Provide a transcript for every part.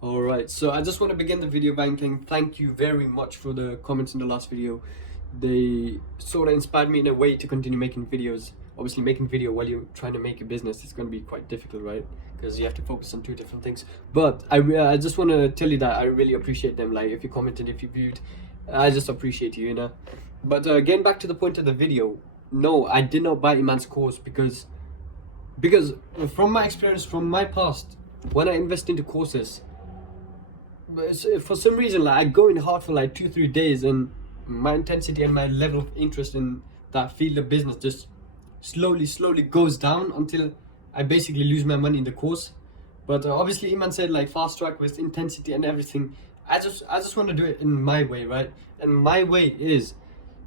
Alright, so I just want to begin the video by saying thank you very much for the comments in the last video. They sort of inspired me in a way to continue making videos. Obviously, making video while you're trying to make a business is going to be quite difficult, right? Because you have to focus on two different things. But I just want to tell you that I really appreciate them. Like, if you commented, if you viewed, I just appreciate you, you know. But getting back to the point of the video, no, I did not buy Iman's course because from my experience, from my past, when I invest into courses, for some reason, like, I go in hard for like 2 3 days, and my intensity and my level of interest in that field of business just slowly goes down until I basically lose my money in the course. But obviously, Iman said like fast track with intensity and everything. I just want to do it in my way, right? And my way is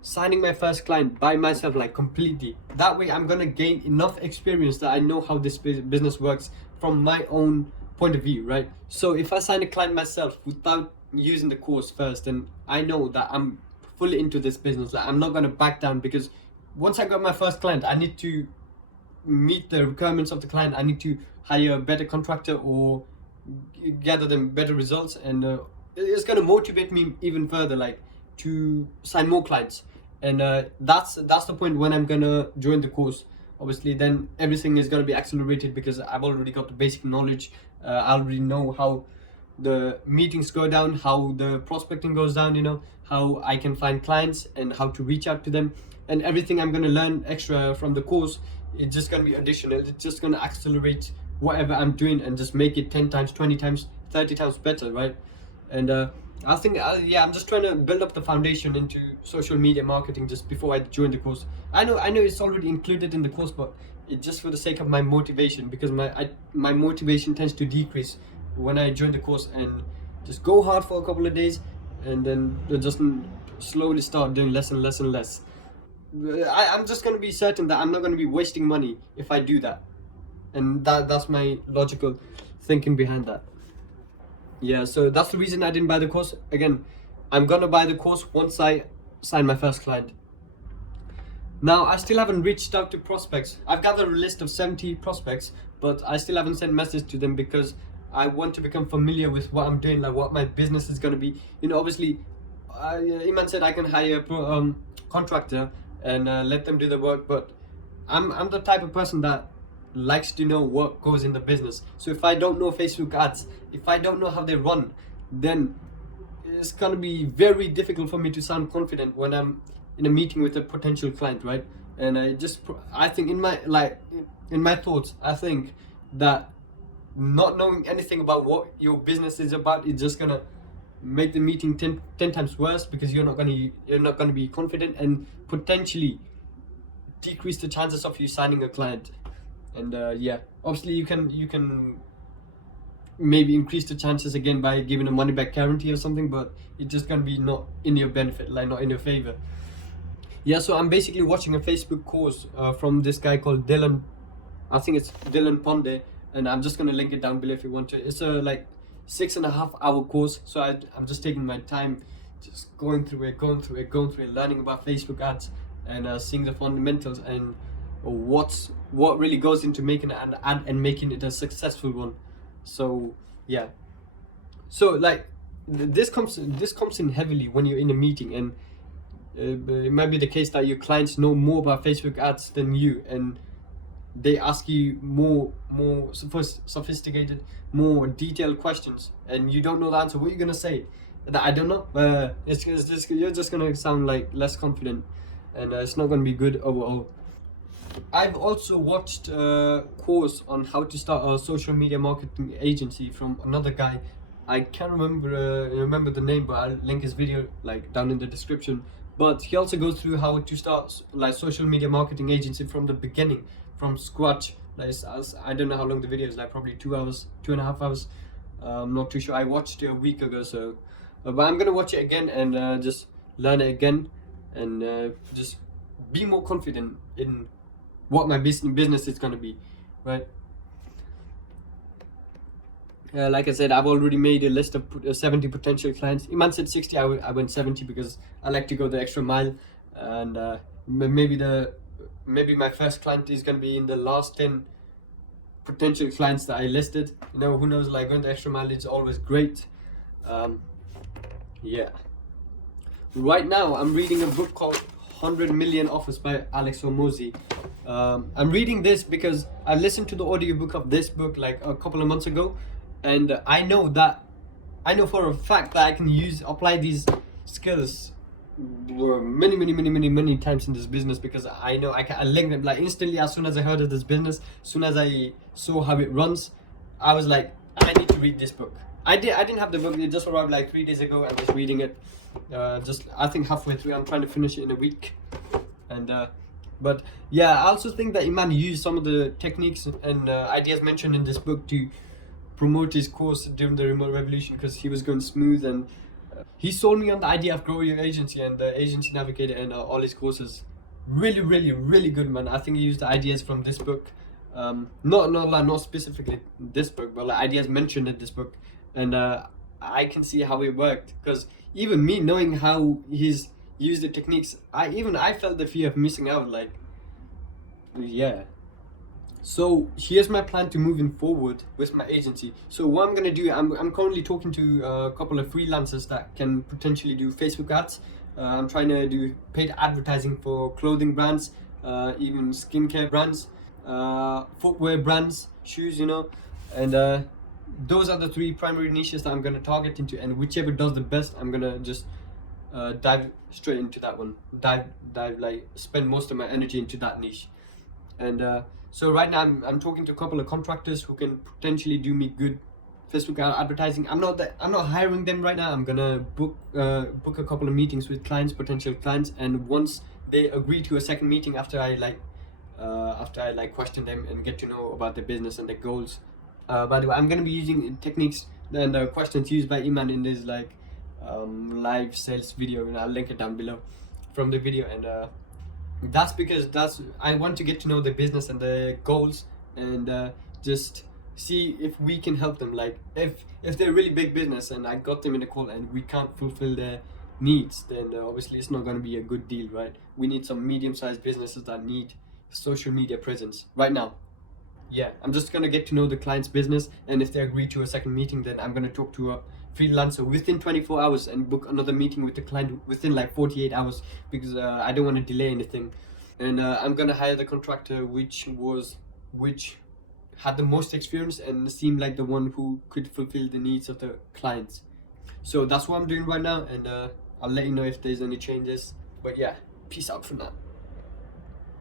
signing my first client by myself, like completely. That way I'm gonna gain enough experience that I know how this business works from my own point of view, right? So if I sign a client myself without using the course first, then I know that I'm fully into this business, that I'm not gonna back down. Because once I got my first client, I need to meet the requirements of the client. I need to hire a better contractor or gather them better results, and it's going to motivate me even further, like to sign more clients. And that's the point when I'm going to join the course. Obviously, then everything is going to be accelerated because I've already got the basic knowledge. I already know how the meetings go down, how the prospecting goes down, you know, how I can find clients and how to reach out to them. And everything I'm going to learn extra from the course, it's just going to be additional. It's just going to accelerate whatever I'm doing and just make it 10 times, 20 times, 30 times better, right? And I think, yeah, I'm just trying to build up the foundation into social media marketing just before I join the course. I know it's already included in the course, but it's just for the sake of my motivation, because my motivation tends to decrease when I join the course and just go hard for a couple of days, and then just slowly start doing less and less and less. I'm just going to be certain that I'm not going to be wasting money if I do that. And that's my logical thinking behind that. Yeah, so that's the reason I didn't buy the course. Again, I'm gonna buy the course once I sign my first client. Now, I still haven't reached out to prospects. I've gathered a list of 70 prospects, but I still haven't sent message to them because I want to become familiar with what I'm doing, like what my business is gonna be. You know, obviously, Iman said I can hire a contractor and let them do the work, but I'm the type of person that likes to know what goes in the business. So if I don't know Facebook ads, if I don't know how they run, then it's gonna be very difficult for me to sound confident when I'm in a meeting with a potential client, right? And I think in my thoughts, I think that not knowing anything about what your business is about is just gonna make the meeting 10 times worse, because you're not gonna be confident, and potentially decrease the chances of you signing a client. And yeah, obviously you can maybe increase the chances again by giving a money back guarantee or something, but it's just gonna be not in your benefit, like not in your favor. Yeah, so I'm basically watching a Facebook course from this guy called Dylan. I think it's Dylan Ponde, and I'm just gonna link it down below if you want to. It's a like 6.5 hour course, so I'm just taking my time, just going through it, learning about Facebook ads, and seeing the fundamentals and what really goes into making an ad and making it a successful one. So yeah, so like this comes in heavily when you're in a meeting, and it might be the case that your clients know more about Facebook ads than you, and they ask you more sophisticated, more detailed questions, and you don't know the answer. What are you gonna say? That I don't know. You're just gonna sound like less confident, and it's not gonna be good overall. I've also watched a course on how to start a social media marketing agency from another guy. I can't remember the name, but I'll link his video like down in the description. But he also goes through how to start like social media marketing agency from the beginning, from scratch. Like, I don't know how long the video is, like probably 2 hours, 2.5 hours. I'm not too sure. I watched it a week ago, so but I'm gonna watch it again and just learn it again, and just be more confident in what my business is going to be, right? Like I said, I've already made a list of 70 potential clients. Iman said 60, I went 70 because I like to go the extra mile, and maybe my first client is going to be in the last 10 potential clients that I listed. You know, who knows, like going the extra mile is always great. Yeah. Right now I'm reading a book called 100 Million Offers by Alex Hormozi. I'm reading this because I listened to the audiobook of this book like a couple of months ago, and I know for a fact that I can apply these skills many times in this business, because I know I link them like instantly. As soon as I heard of this business, as soon as I saw how it runs, I was like, I need to read this book. I didn't have the book. It just arrived like 3 days ago. I was reading it, just I think halfway through. I'm trying to finish it in a week, and but yeah, I also think that Iman used some of the techniques and ideas mentioned in this book to promote his course during the remote revolution, because he was going smooth, and he sold me on the idea of growing your agency and the agency navigator and all his courses. Really good, man. I think he used the ideas from this book, not specifically this book, but like ideas mentioned in this book, and I can see how it worked, because even me knowing how he's used the techniques, I felt the fear of missing out, like, yeah. So here's my plan to moving forward with my agency. So what I'm gonna do, I'm currently talking to a couple of freelancers that can potentially do Facebook ads. I'm trying to do paid advertising for clothing brands, even skincare brands, footwear brands, shoes, you know, and those are the 3 primary niches that I'm gonna target into, and whichever does the best, I'm gonna just dive straight into that one. Dive like spend most of my energy into that niche, and so right now I'm talking to a couple of contractors who can potentially do me good Facebook advertising. I'm not hiring them right now. I'm gonna book a couple of meetings with potential clients, and once they agree to a second meeting, after I question them and get to know about their business and their goals. By the way, I'm gonna be using techniques and questions used by Iman in this live sales video, and I'll link it down below from the video, and that's because I want to get to know the business and the goals, and just see if we can help them. Like if they're a really big business and I got them in a call and we can't fulfill their needs, then obviously it's not going to be a good deal, right? We need some medium-sized businesses that need social media presence right now. Yeah, I'm just gonna get to know the client's business, and if they agree to a second meeting, then I'm gonna talk to a freelancer within 24 hours and book another meeting with the client within like 48 hours, because I don't want to delay anything. And I'm gonna hire the contractor which had the most experience and seemed like the one who could fulfill the needs of the clients. So that's what I'm doing right now, and I'll let you know if there's any changes. But yeah, peace out for now.